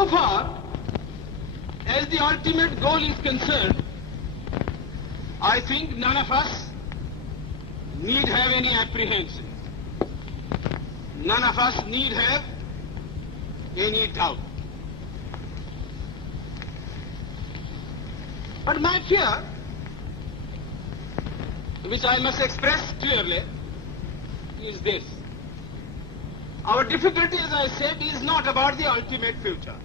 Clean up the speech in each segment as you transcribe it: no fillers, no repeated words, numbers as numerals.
So far as the ultimate goal is concerned, I think none of us need have any apprehension. None of us need have any doubt. But my fear, which I must express clearly, is this. Our difficulty, as I said, is not about the ultimate future.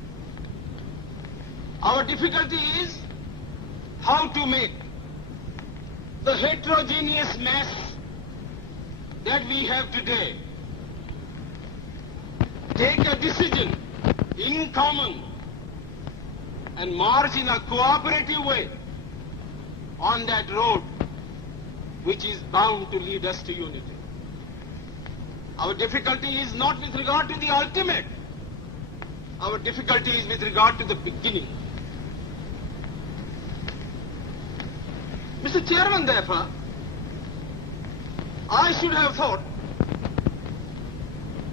Our difficulty is how to make the heterogeneous mass that we have today take a decision in common and march in a cooperative way on that road which is bound to lead us to unity. Our difficulty is not with regard to the ultimate. Our difficulty is with regard to the beginning. Mr. Chairman, therefore, I should have thought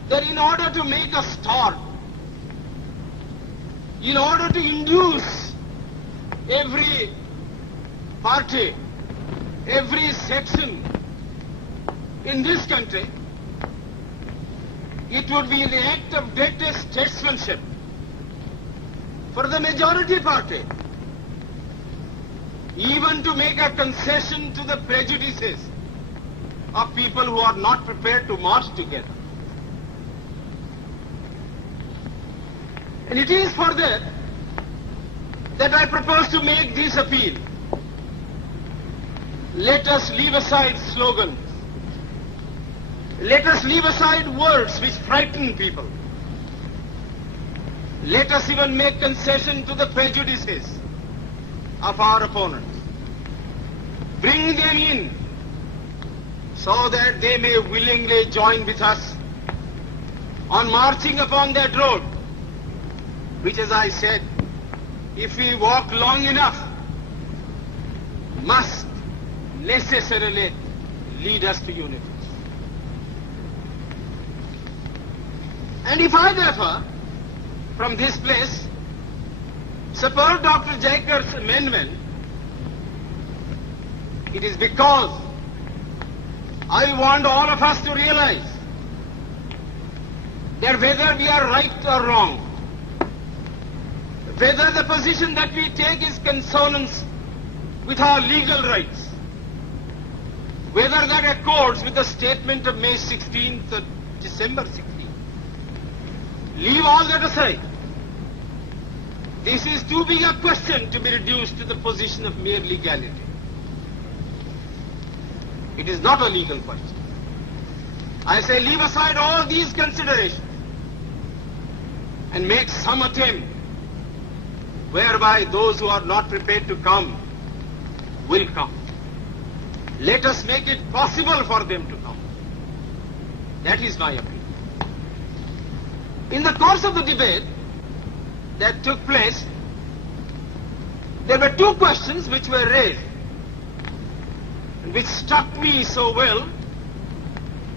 that in order to make a start, in order to induce every party, every section in this country, it would be the act of greatest statesmanship for the majority party even to make a concession to the prejudices of people who are not prepared to march together. And it is for that I propose to make this appeal. Let us leave aside slogans. Let us leave aside words which frighten people. Let us even make concession to the prejudices of our opponents. Bring them in so that they may willingly join with us on marching upon that road, which, as I said, if we walk long enough, must necessarily lead us to unity. And if I, therefore, from this place, support Dr. Jaikar's amendment, it is because I want all of us to realize that whether we are right or wrong, whether the position that we take is consonance with our legal rights, whether that accords with the statement of May 16th or December 16th, leave all that aside. This is too big a question to be reduced to the position of mere legality. It is not a legal question. I say leave aside all these considerations and make some attempt whereby those who are not prepared to come will come. Let us make it possible for them to come. That is my appeal. In the course of the debate that took place, there were two questions which were raised, and which struck me so well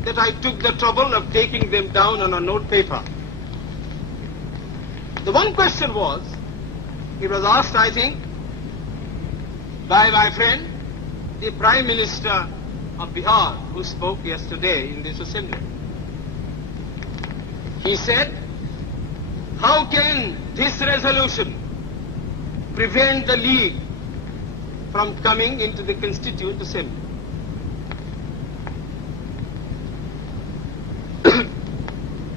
that I took the trouble of taking them down on a note paper. The one question was, it was asked, I think, by my friend, the Prime Minister of Bihar, who spoke yesterday in this assembly. He said, how can this resolution prevent the League from coming into the Constituent Assembly?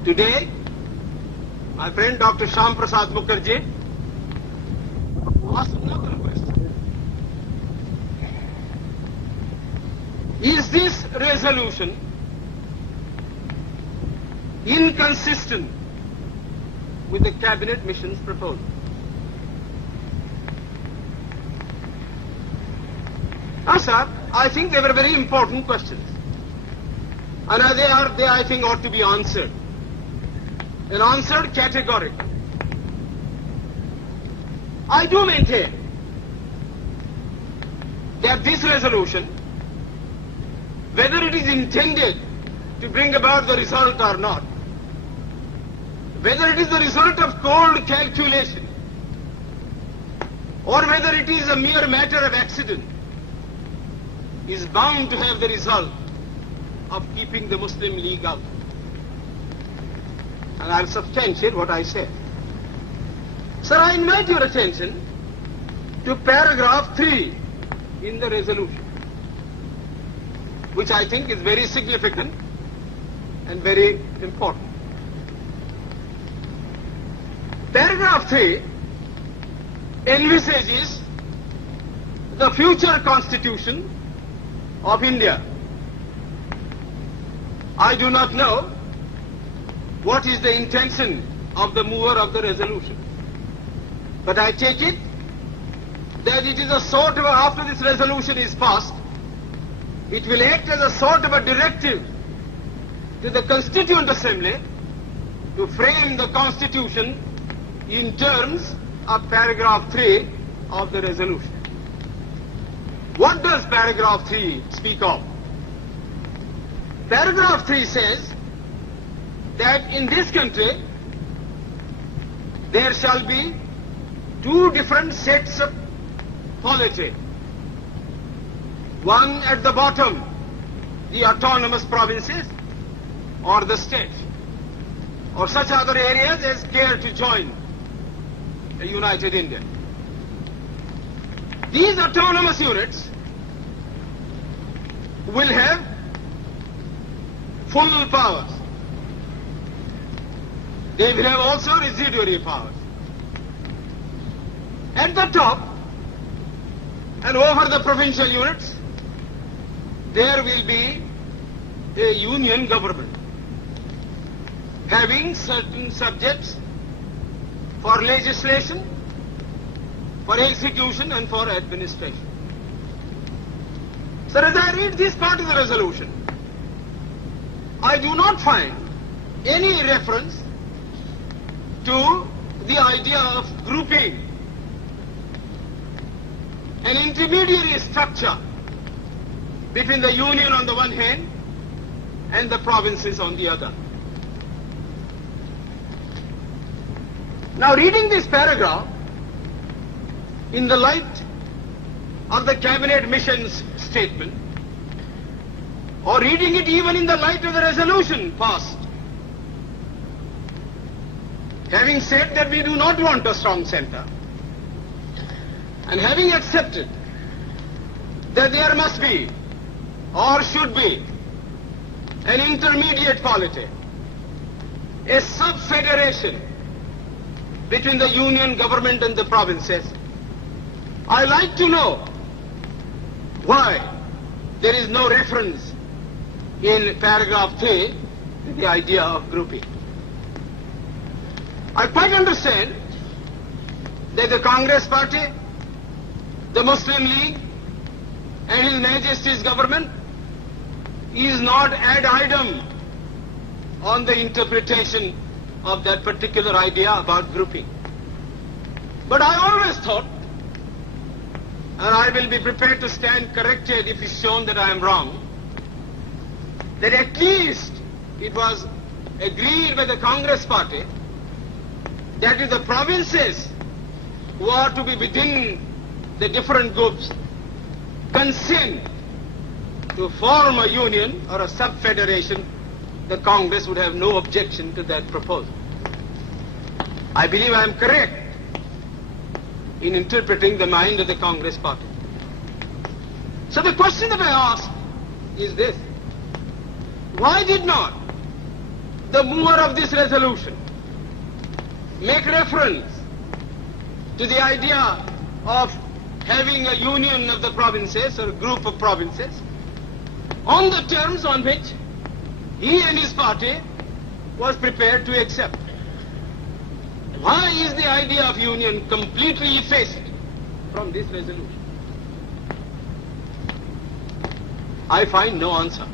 Today, my friend Dr. Shyam Prasad Mukherjee asked another question. Is this resolution inconsistent with the Cabinet Mission's proposal? Now, sir, I think they were very important questions. And they I think, ought to be answered. And answered categorically. I do maintain that this resolution, whether it is intended to bring about the result or not, whether it is the result of cold calculation or whether it is a mere matter of accident, is bound to have the result of keeping the Muslim League out. And I'll substantiate what I said. Sir, I invite your attention to paragraph 3 in the resolution, which I think is very significant and very important. Paragraph 3 envisages the future constitution of India. I do not know what is the intention of the mover of the resolution, but I take it that it is a sort of, after this resolution is passed, it will act as a sort of a directive to the Constituent Assembly to frame the Constitution in terms of paragraph 3 of the resolution. What does paragraph 3 speak of? Paragraph 3 says that in this country there shall be two different sets of polity. One at the bottom, the autonomous provinces or the state, or such other areas as care to join a united India. These autonomous units will have full powers. They will have also residuary powers. At the top and over the provincial units, there will be a union government having certain subjects for legislation, for execution and for administration. So as I read this part of the resolution, I do not find any reference to the idea of grouping an intermediary structure between the union on the one hand and the provinces on the other. Now, reading this paragraph in the light of the cabinet mission's statement, or reading it even in the light of the resolution passed, having said that we do not want a strong center, and having accepted that there must be or should be an intermediate polity, a sub-federation between the union government and the provinces, I like to know why there is no reference in paragraph 3 to the idea of grouping. I quite understand that the Congress Party, the Muslim League and His Majesty's government is not ad idem on the interpretation of that particular idea about grouping. But I always thought, and I will be prepared to stand corrected if it's shown that I am wrong, that at least it was agreed by the Congress Party that if the provinces who are to be within the different groups consent to form a union or a sub-federation, the Congress would have no objection to that proposal. I believe I am correct in interpreting the mind of the Congress Party. So the question that I ask is this: why did not the mover of this resolution make reference to the idea of having a union of the provinces or a group of provinces on the terms on which he and his party was prepared to accept? Why is the idea of union completely effaced from this resolution? I find no answer.